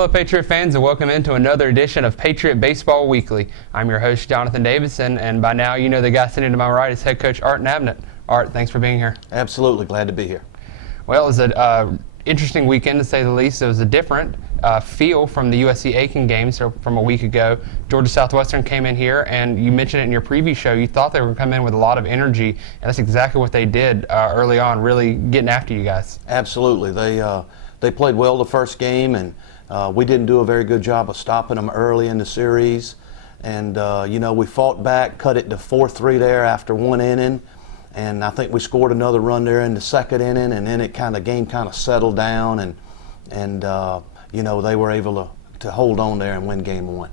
Hello, Patriot fans, and welcome into another edition of Patriot Baseball Weekly. I'm your host, Jonathan Davidson, and by now you know the guy sitting to my right is head coach Art Inabinet. Art, thanks for being here. Absolutely, glad to be here. Well, it was an interesting weekend, to say the least. It was a different feel from the USC-Aiken games from a week ago. Georgia Southwestern came in here, and you mentioned it in your preview show. You thought they were coming in with a lot of energy, and that's exactly what they did early on, really getting after you guys. Absolutely. They played well the first game, and we didn't do a very good job of stopping them early in the series. And, we fought back, cut it to 4-3 there after one inning. And I think we scored another run there in the second inning, and then game kind of settled down, and they were able to hold on there and win game one.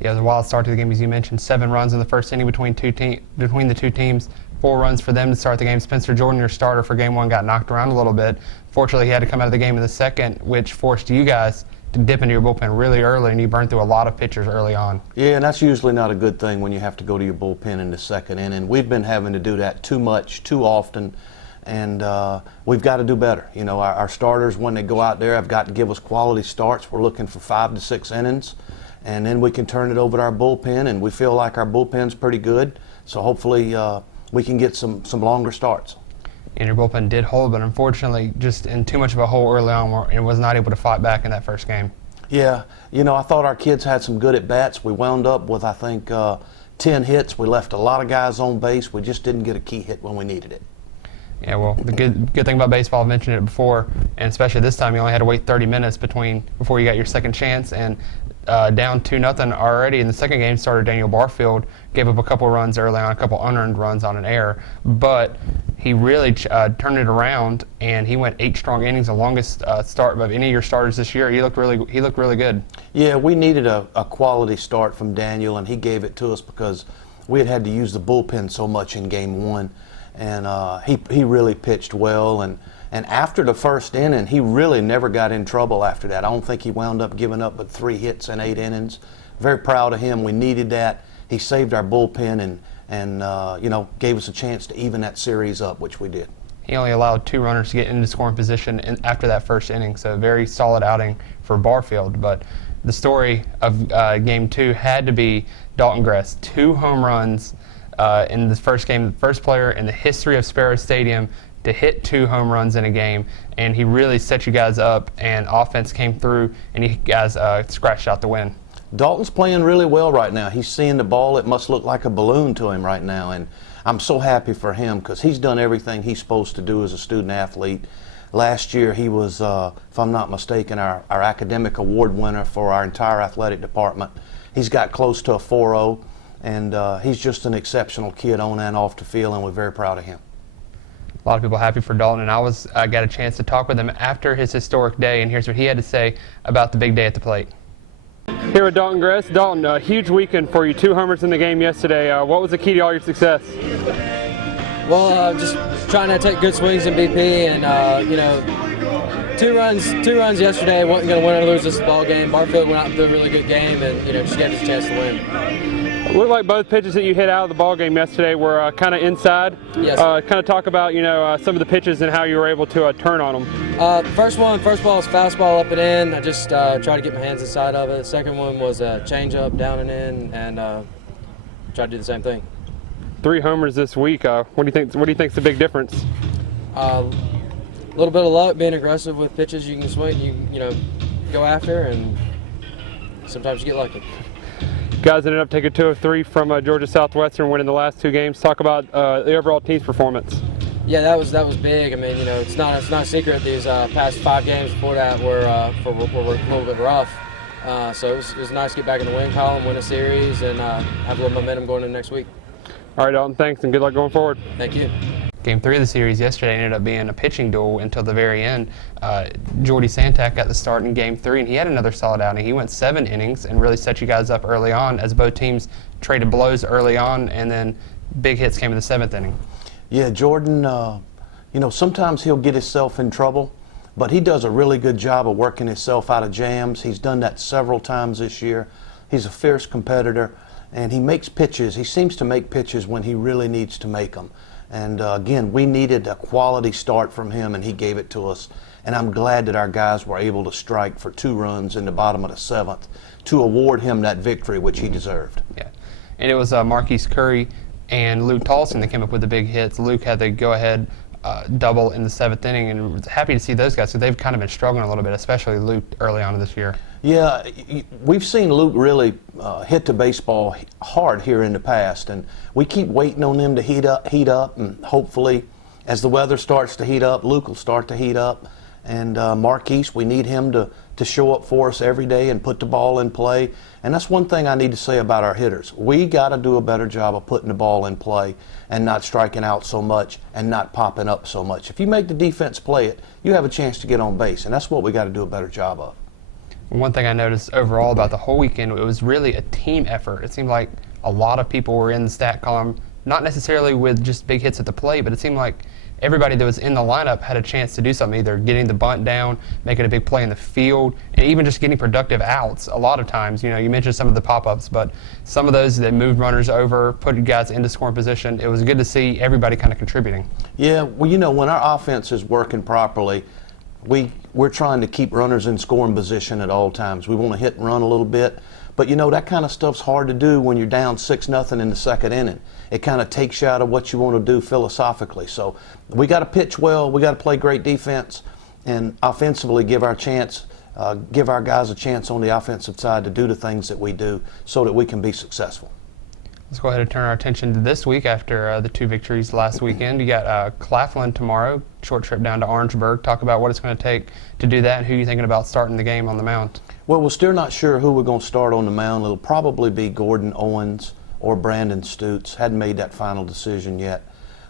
Yeah, it was a wild start to the game, as you mentioned. 7 runs in the first inning between the two teams. 4 runs for them to start the game. Spencer Jordan, your starter for game one, got knocked around a little bit. Fortunately, he had to come out of the game in the second, which forced you guys to dip into your bullpen really early, and you burned through a lot of pitchers early on. Yeah, and that's usually not a good thing when you have to go to your bullpen in the second inning. We've been having to do that too much, too often, and we've got to do better. You know, our starters, when they go out there, have got to give us quality starts. We're looking for 5 to 6 innings, and then we can turn it over to our bullpen, and we feel like our bullpen's pretty good, so hopefully we can get some longer starts. And your bullpen did hold, but unfortunately just in too much of a hole early on and was not able to fight back in that first game. Yeah, I thought our kids had some good at-bats. We wound up with, I think, 10 hits. We left a lot of guys on base. We just didn't get a key hit when we needed it. Yeah, well, the good thing about baseball, I've mentioned it before, and especially this time, you only had to wait 30 minutes before you got your second chance, and down 2-0 already in the second game. Starter Daniel Barfield gave up a couple runs early on, a couple unearned runs on an error, but he really turned it around, and he went 8 strong innings, the longest start of any of your starters this year. He looked really good. Yeah, we needed a quality start from Daniel, and he gave it to us because we had to use the bullpen so much in game one, and he really pitched well. And after the first inning, he really never got in trouble after that. I don't think he wound up giving up but 3 hits in 8 innings. Very proud of him. We needed that. He saved our bullpen and gave us a chance to even that series up, which we did. He only allowed 2 runners to get into scoring position after that first inning, so a very solid outing for Barfield. But the story of Game 2 had to be Dalton Gress. 2 home runs in the first game, the first player in the history of Sparrow Stadium to hit 2 home runs in a game, and he really set you guys up, and offense came through, and you guys scratched out the win. Dalton's playing really well right now. He's seeing the ball. It must look like a balloon to him right now, and I'm so happy for him because he's done everything he's supposed to do as a student athlete. Last year he was, if I'm not mistaken, our academic award winner for our entire athletic department. He's got close to a 4.0, and he's just an exceptional kid on and off the field, and we're very proud of him. A lot of people happy for Dalton, and I got a chance to talk with him after his historic day, and here's what he had to say about the big day at the plate. Here with Dalton Gress. Dalton, a huge weekend for you. 2 homers in the game yesterday. What was the key to all your success? Well, just trying to take good swings in BP, and 2 runs yesterday. Wasn't going to win or lose this ball game. Barfield went out and threw a really good game, and just gave us a chance to win. It looked like both pitches that you hit out of the ball game yesterday were kind of inside. Yes. Kind of talk about some of the pitches and how you were able to turn on them. First ball was fastball up and in. I just tried to get my hands inside of it. The second one was a changeup down and in, and tried to do the same thing. 3 homers this week. What do you think? What do you think's the big difference? A little bit of luck, being aggressive with pitches you can swing, you go after, and sometimes you get lucky. Guys ended up taking 2 of 3 from Georgia Southwestern, winning the last 2 games. Talk about the overall team's performance. Yeah, that was big. I mean, it's not a secret. These past 5 games before that were a little bit rough. So it was nice to get back in the win column, win a series, and have a little momentum going into next week. All right, Dalton, thanks, and good luck going forward. Thank you. Game 3 of the series yesterday ended up being a pitching duel until the very end. Jordy Santak got the start in Game 3, and he had another solid outing. He went 7 innings and really set you guys up early on as both teams traded blows early on, and then big hits came in the 7th inning. Yeah, Jordan, sometimes he'll get himself in trouble, but he does a really good job of working himself out of jams. He's done that several times this year. He's a fierce competitor, and he makes pitches. He seems to make pitches when he really needs to make them. And again, we needed a quality start from him, and he gave it to us. And I'm glad that our guys were able to strike for 2 runs in the bottom of the 7th to award him that victory, which he deserved. Yeah, and it was Marquise Curry and Luke Tolson that came up with the big hits. Luke had the go-ahead double in the 7th inning, and was happy to see those guys because they've kind of been struggling a little bit, especially Luke early on this year. Yeah, we've seen Luke really hit the baseball hard here in the past, and we keep waiting on them to heat up, and hopefully as the weather starts to heat up, Luke will start to heat up. And Marquise, we need him to show up for us every day and put the ball in play. And that's one thing I need to say about our hitters. We got to do a better job of putting the ball in play and not striking out so much and not popping up so much. If you make the defense play it, you have a chance to get on base, and that's what we got to do a better job of. One thing I noticed overall about the whole weekend, it was really a team effort. It seemed like a lot of people were in the stat column, not necessarily with just big hits at the plate, but it seemed like everybody that was in the lineup had a chance to do something, either getting the bunt down, making a big play in the field, and even just getting productive outs. A lot of times, you mentioned some of the pop-ups, but some of those that moved runners over, put guys into scoring position, it was good to see everybody kind of contributing. Yeah, well, when our offense is working properly, we're trying to keep runners in scoring position at all times. We want to hit and run a little bit, but that kind of stuff's hard to do when you're down 6-0 in the 2nd inning. It kind of takes you out of what you want to do philosophically. So we got to pitch well, we got to play great defense, and offensively give our guys a chance on the offensive side to do the things that we do so that we can be successful. Let's go ahead and turn our attention to this week after the 2 victories last weekend. You got Claflin tomorrow, short trip down to Orangeburg. Talk about what it's going to take to do that and who you're thinking about starting the game on the mound. Well, we're still not sure who we're going to start on the mound. It'll probably be Gordon Owens or Brandon Stutes. Hadn't made that final decision yet.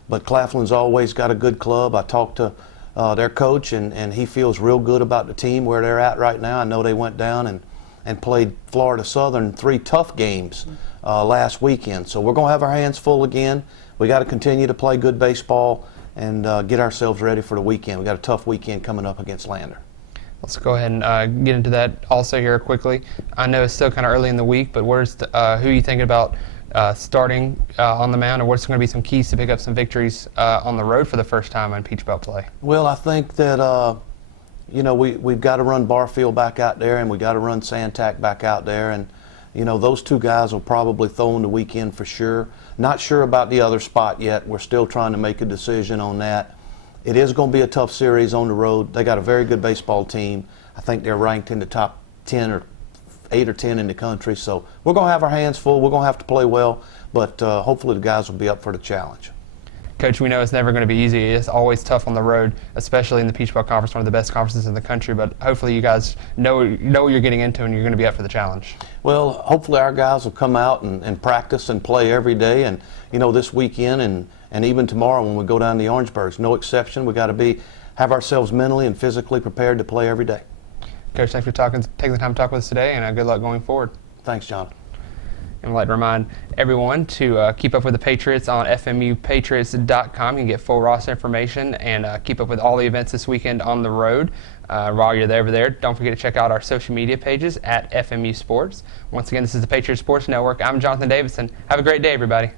But Claflin's always got a good club. I talked to their coach, and he feels real good about the team where they're at right now. I know they went down and played Florida Southern 3 tough games last weekend. So we're going to have our hands full again. We got to continue to play good baseball and get ourselves ready for the weekend. We got a tough weekend coming up against Lander. Let's go ahead and get into that also here quickly. I know it's still kind of early in the week, but who are you thinking about starting on the mound, and what's going to be some keys to pick up some victories on the road for the first time on Peach Belt play? Well, I think that we've got to run Barfield back out there, and we got to run Santac back out there, and those 2 guys will probably throw in the weekend for sure. Not sure about the other spot yet. We're still trying to make a decision on that. It is going to be a tough series on the road. They got a very good baseball team. I think they're ranked in the top 10 or 8 or 10 in the country. So we're going to have our hands full. We're going to have to play well, but hopefully the guys will be up for the challenge. Coach, we know it's never going to be easy. It's always tough on the road, especially in the Peach Belt Conference, one of the best conferences in the country. But hopefully you guys know what you're getting into and you're going to be up for the challenge. Well, hopefully our guys will come out and practice and play every day. And, this weekend and even tomorrow when we go down to the Orangeburgs, no exception. We got to have ourselves mentally and physically prepared to play every day. Coach, thanks for taking the time to talk with us today, and good luck going forward. Thanks, John. And I'd like to remind everyone to keep up with the Patriots on FMUpatriots.com. You can get full roster information and keep up with all the events this weekend on the road. While you're over there, don't forget to check out our social media pages at FMU Sports. Once again, this is the Patriot Sports Network. I'm Jonathan Davidson. Have a great day, everybody.